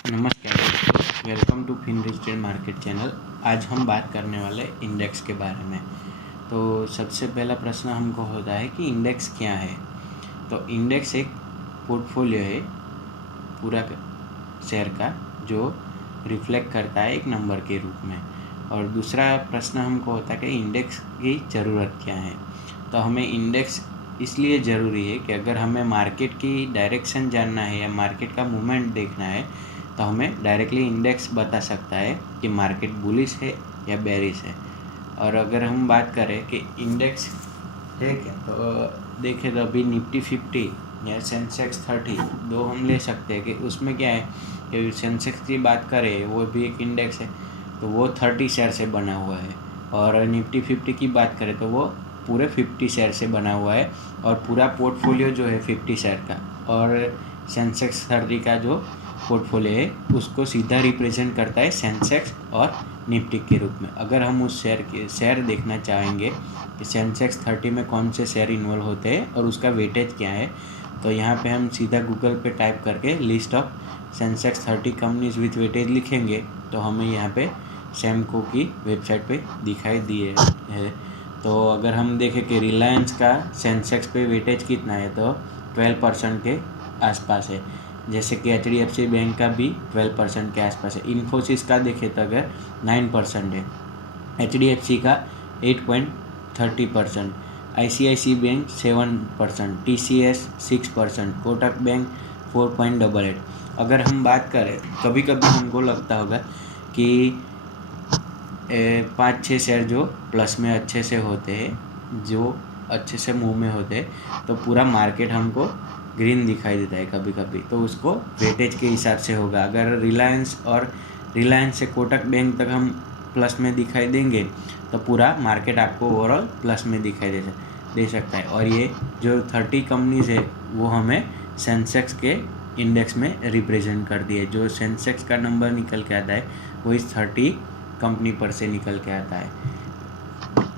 नमस्कार दोस्तों, welcome to Finrich trade market channel. आज हम बात करने वाले इंडेक्स के बारे में। तो सबसे पहला प्रश्न हमको होता है कि इंडेक्स क्या है। तो इंडेक्स एक पोर्टफोलियो है पूरा शेयर का, जो रिफ्लेक्ट करता है एक नंबर के रूप में। और दूसरा प्रश्न हमको होता है कि इंडेक्स की ज़रूरत क्या है। तो हमें इंडेक्स इसलिए ज़रूरी है कि अगर हमें मार्केट की डायरेक्शन जानना है या मार्केट का मूवमेंट देखना है तो हमें डायरेक्टली इंडेक्स बता सकता है कि मार्केट बुलिश है या बेरिश है। और अगर हम बात करें कि इंडेक्स है क्या, तो देखें तो अभी निफ्टी 50 या सेंसेक्स 30 दो हम ले सकते हैं कि उसमें क्या है कि सेंसेक्स की बात करें वो भी एक इंडेक्स है, तो वो 30 शेयर से बना हुआ है। और निफ्टी 50 की बात करें तो वो पूरे 50 शेयर से बना हुआ है और पूरा पोर्टफोलियो जो है 50 शेयर का, और सेंसेक्स 30 का जो पोर्टफोलियो है उसको सीधा रिप्रेजेंट करता है सेंसेक्स और निफ्टी के रूप में। अगर हम उस शेयर देखना चाहेंगे कि सेंसेक्स 30 में कौन से शेयर इन्वॉल्व होते हैं और उसका वेटेज क्या है, तो यहाँ पे हम सीधा गूगल पे टाइप करके list of Sensex 30 companies with weightage लिखेंगे तो हमें यहाँ पे सैमको की वेबसाइट पे दिखाई दिए है। तो अगर हम देखें कि रिलायंस का सेंसेक्स पे वेटेज कितना है तो 12% के आसपास है, जैसे कि HDFC बैंक का भी 12% के आसपास है। इन्फोसिस का देखें तो अगर 9% है, HDFC का 8.30%, ICICI bank 7%, TCS 6%, Kotak bank 4.88। अगर हम बात करें, कभी कभी हमको लगता होगा कि 5-6 शेयर जो प्लस में अच्छे से होते हैं, जो अच्छे से मूव में होते हैं, तो पूरा मार्केट हमको ग्रीन दिखाई देता है कभी कभी, तो उसको वेटेज के हिसाब से होगा। अगर रिलायंस से कोटक बैंक तक हम प्लस में दिखाई देंगे तो पूरा मार्केट आपको ओवरऑल प्लस में दिखाई दे सकता है। और ये जो 30 कंपनीज है वो हमें सेंसेक्स के इंडेक्स में रिप्रेजेंट कर दिए। जो सेंसेक्स का नंबर निकल के आता है वो इस 30 कंपनी पर से निकल के आता है।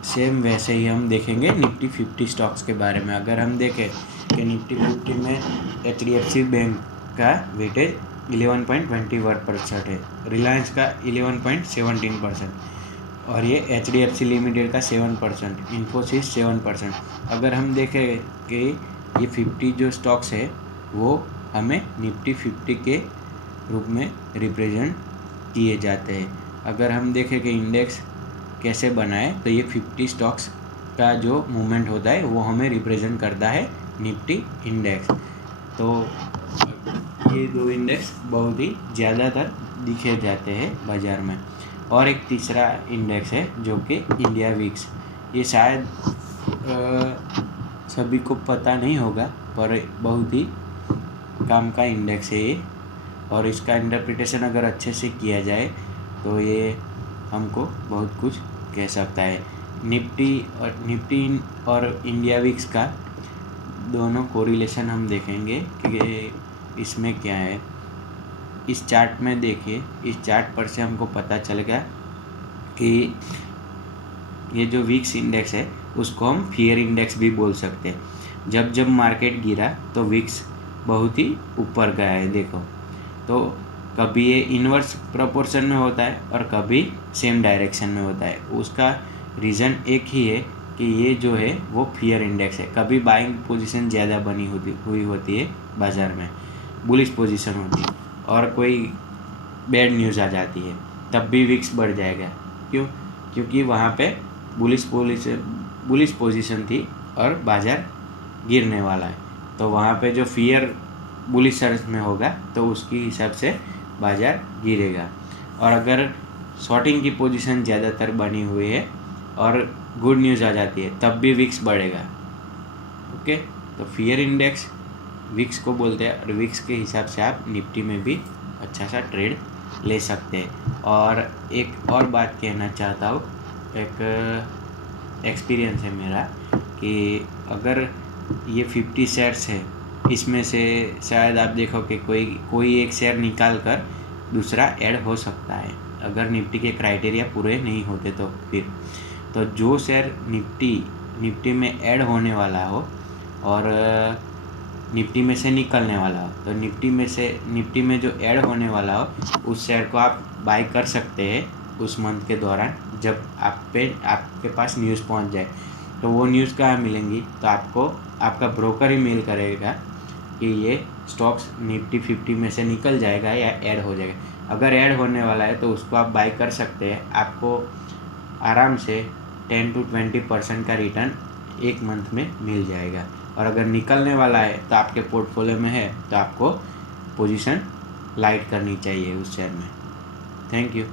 सेम वैसे ही हम देखेंगे निफ्टी 50 स्टॉक्स के बारे में। अगर हम देखें कि निफ्टी 50 में HDFC बैंक का वेटेज 11.21% है, रिलायंस का 11.17% और ये HDFC लिमिटेड का 7%, इन्फोसिस 7%। अगर हम देखें कि ये 50 जो स्टॉक्स है वो हमें निफ्टी 50 के रूप में रिप्रेजेंट किए जाते हैं। अगर हम देखें कि इंडेक्स कैसे बनाए तो ये 50 स्टॉक्स का जो मूवमेंट होता है वो हमें रिप्रेजेंट करता है निफ्टी इंडेक्स। तो ये दो इंडेक्स बहुत ही ज़्यादातर दिखे जाते हैं बाज़ार में। और एक तीसरा इंडेक्स है जो कि इंडिया विक्स। ये शायद सभी को पता नहीं होगा पर बहुत ही काम का इंडेक्स है ये, और इसका इंटरप्रिटेशन अगर अच्छे से किया जाए तो ये हमको बहुत कुछ कह सकता है। निफ्टी और इंडिया विक्स का दोनों कोरिलेशन हम देखेंगे कि इसमें क्या है। इस चार्ट में देखिए, इस चार्ट पर से हमको पता चलेगा कि ये जो विक्स इंडेक्स है उसको हम फियर इंडेक्स भी बोल सकते हैं। जब जब मार्केट गिरा तो विक्स बहुत ही ऊपर गया है। देखो तो कभी ये इन्वर्स प्रोपोर्शन में होता है और कभी सेम डायरेक्शन में होता है। उसका रीज़न एक ही है कि ये जो है वो फियर इंडेक्स है। कभी बाइंग पोजीशन ज़्यादा बनी हुई होती है बाज़ार में, बुलिश पोजीशन होती है, और कोई बैड न्यूज़ आ जाती है तब भी विक्स बढ़ जाएगा। क्यों? क्योंकि वहाँ पे बुलिश पोजीशन थी और बाज़ार गिरने वाला है, तो वहाँ पे जो फियर बुलिश सर्च में होगा तो उसकी हिसाब से बाज़ार गिरेगा। और अगर शॉर्टिंग की पोजीशन ज़्यादातर बनी हुई है और गुड न्यूज़ आ जाती है तब भी विक्स बढ़ेगा। ओके, तो फियर इंडेक्स विक्स को बोलते हैं और विक्स के हिसाब से आप निफ्टी में भी अच्छा सा ट्रेड ले सकते हैं। और एक और बात कहना चाहता हूँ, एक एक्सपीरियंस है मेरा कि अगर ये 50 शेयर्स है, इसमें से शायद आप देखो कि कोई एक शेयर निकाल कर दूसरा ऐड हो सकता है अगर निफ्टी के क्राइटेरिया पूरे नहीं होते तो। फिर तो जो शेयर निफ्टी में ऐड होने वाला हो और निफ्टी में से निकलने वाला हो, तो निफ्टी में जो ऐड होने वाला हो उस शेयर को आप बाई कर सकते हैं उस मंथ के दौरान, जब आपके पास न्यूज़ पहुंच जाए। तो वो न्यूज़ कहाँ मिलेंगी, तो आपको आपका ब्रोकर ही मेल करेगा कि ये स्टॉक्स निफ्टी 50 में से निकल जाएगा या ऐड हो जाएगा। अगर ऐड होने वाला है तो उसको आप बाई कर सकते हैं, आपको आराम से 10 to 20% का रिटर्न एक मंथ में मिल जाएगा। और अगर निकलने वाला है तो आपके पोर्टफोलियो में है तो आपको पोजीशन लाइट करनी चाहिए उस शेयर में। Thank you.